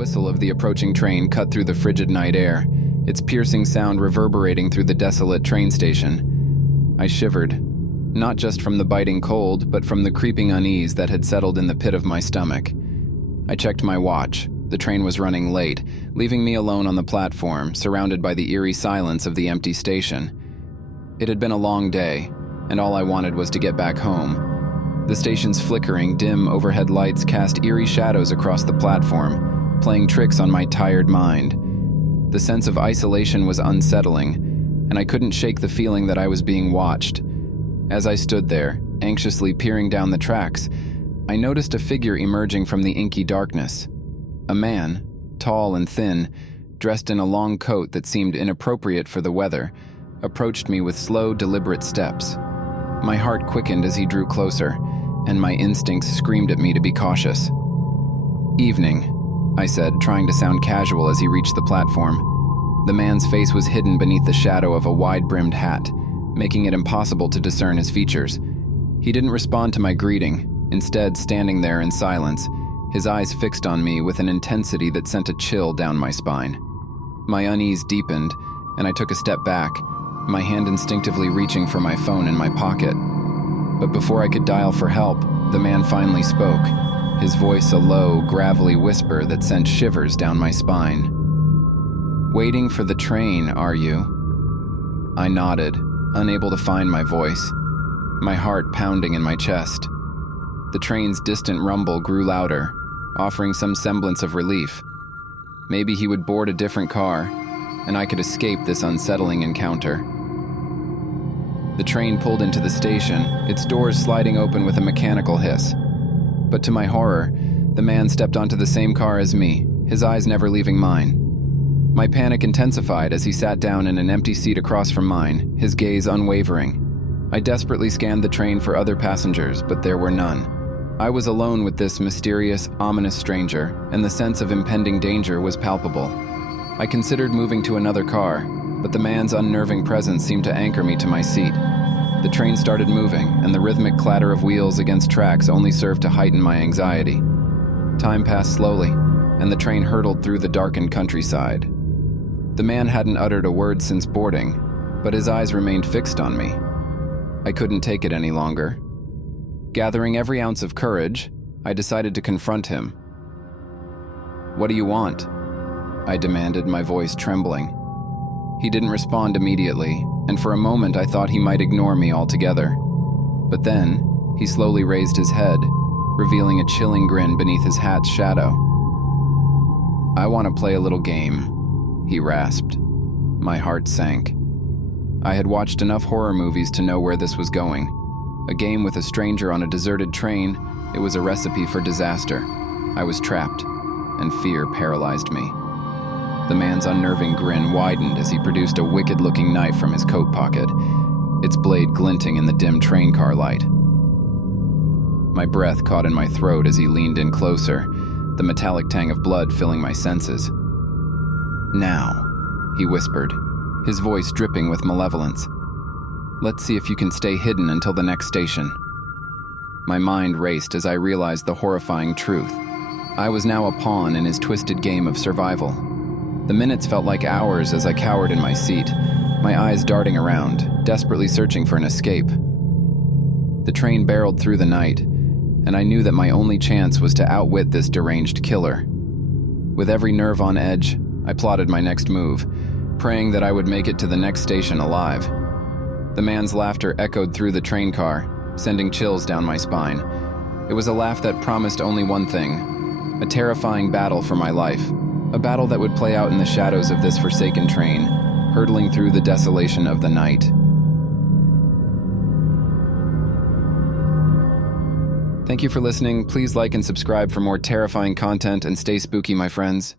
whistle of the approaching train cut through the frigid night air, its piercing sound reverberating through the desolate train station. I shivered, not just from the biting cold, but from the creeping unease that had settled in the pit of my stomach. I checked my watch. The train was running late, leaving me alone on the platform, surrounded by the eerie silence of the empty station. It had been a long day, and all I wanted was to get back home. The station's flickering, dim overhead lights cast eerie shadows across the platform, playing tricks on my tired mind. The sense of isolation was unsettling, and I couldn't shake the feeling that I was being watched. As I stood there, anxiously peering down the tracks, I noticed a figure emerging from the inky darkness. A man, tall and thin, dressed in a long coat that seemed inappropriate for the weather, approached me with slow, deliberate steps. My heart quickened as he drew closer, and my instincts screamed at me to be cautious. "Evening," I said, trying to sound casual as he reached the platform. The man's face was hidden beneath the shadow of a wide-brimmed hat, making it impossible to discern his features. He didn't respond to my greeting, instead standing there in silence, his eyes fixed on me with an intensity that sent a chill down my spine. My unease deepened, and I took a step back, my hand instinctively reaching for my phone in my pocket. But before I could dial for help, the man finally spoke, his voice a low, gravelly whisper that sent shivers down my spine. "Waiting for the train, are you?" I nodded, unable to find my voice, my heart pounding in my chest. The train's distant rumble grew louder, offering some semblance of relief. Maybe he would board a different car, and I could escape this unsettling encounter. The train pulled into the station, its doors sliding open with a mechanical hiss. But to my horror, the man stepped onto the same car as me, his eyes never leaving mine. My panic intensified as he sat down in an empty seat across from mine, his gaze unwavering. I desperately scanned the train for other passengers, but there were none. I was alone with this mysterious, ominous stranger, and the sense of impending danger was palpable. I considered moving to another car, but the man's unnerving presence seemed to anchor me to my seat. The train started moving, and the rhythmic clatter of wheels against tracks only served to heighten my anxiety. Time passed slowly, and the train hurtled through the darkened countryside. The man hadn't uttered a word since boarding, but his eyes remained fixed on me. I couldn't take it any longer. Gathering every ounce of courage, I decided to confront him. "What do you want?" I demanded, my voice trembling. He didn't respond immediately, and for a moment I thought he might ignore me altogether. But then, he slowly raised his head, revealing a chilling grin beneath his hat's shadow. "I want to play a little game," he rasped. My heart sank. I had watched enough horror movies to know where this was going. A game with a stranger on a deserted train, it was a recipe for disaster. I was trapped, and fear paralyzed me. The man's unnerving grin widened as he produced a wicked-looking knife from his coat pocket, its blade glinting in the dim train car light. My breath caught in my throat as he leaned in closer, the metallic tang of blood filling my senses. "Now," he whispered, his voice dripping with malevolence. "Let's see if you can stay hidden until the next station." My mind raced as I realized the horrifying truth. I was now a pawn in his twisted game of survival. The minutes felt like hours as I cowered in my seat, my eyes darting around, desperately searching for an escape. The train barreled through the night, and I knew that my only chance was to outwit this deranged killer. With every nerve on edge, I plotted my next move, praying that I would make it to the next station alive. The man's laughter echoed through the train car, sending chills down my spine. It was a laugh that promised only one thing: a terrifying battle for my life, a battle that would play out in the shadows of this forsaken train, hurtling through the desolation of the night. Thank you for listening. Please like and subscribe for more terrifying content, and stay spooky, my friends.